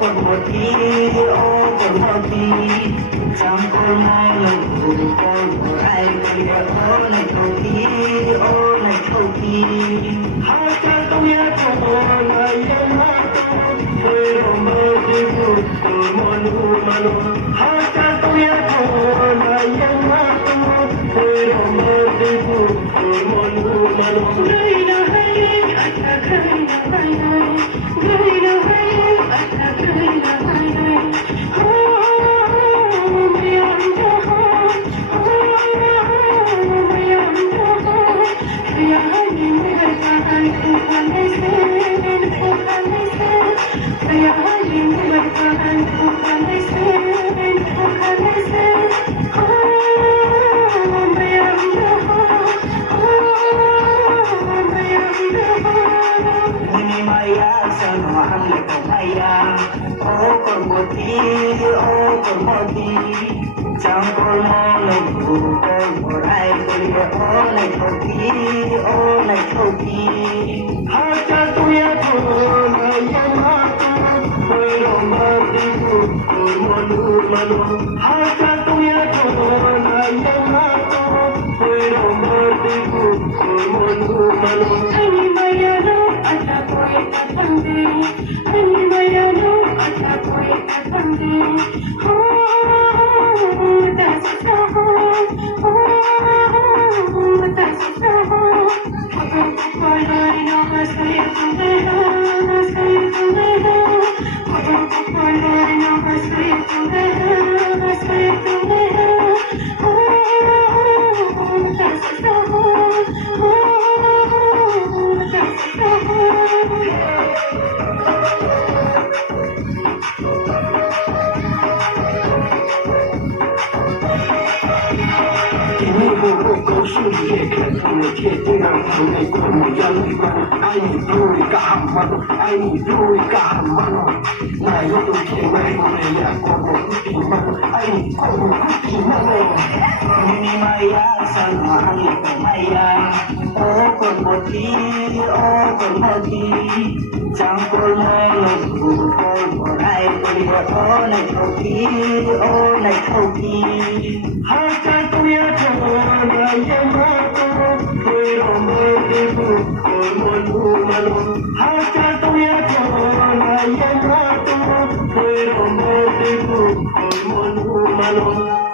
con một tí ô con một tí chẳng có mai lần cùng con của ai kia ô này thâu tí ô này thâu tí hai cha tôi nhớ cho này em hát tôi lòng mơ đi vui tôi muốn u mà luôn hai cha tôi nhớ cho này em hát tôi lòng mơ đi vui tôi muốn u mà luôn đây là hay anh ta khai là hay đây là hay anh ta khai là hay ô còn một tí ô còn một tí chẳng có lo lòng dù con một ai kia ô này thâu tí ô này thâu tí hai cha tôi thua này em hát tôi lòng mơ đi vui tôi muốn u mà luôn hai cha tôi thua này em hát tôi lòng mơ đi vui tôi muốn u mà luôn anh mày đâu anh ta tôi ta thằng đi anh mày đâu anh ta tôi ta thằng đi câu sự业看透了铁定让他们过目要泪光爱你不会干汉吗爱你不会干汉吗哪有都天外不来呀过目不平吗爱你过目不平吗你妈呀山哪里不买呀ô còn một tí ô còn một tí chẳng có lo lòng dù con một ai kia ô này thâu tí ô này thâu tí hai cha tôi thua này em hát tôi lòng mơ đi vui tôi muốn u mà luôn hai cha tôi thua này em hát tôi lòng mơ đi vui tôi muốn u mà luôn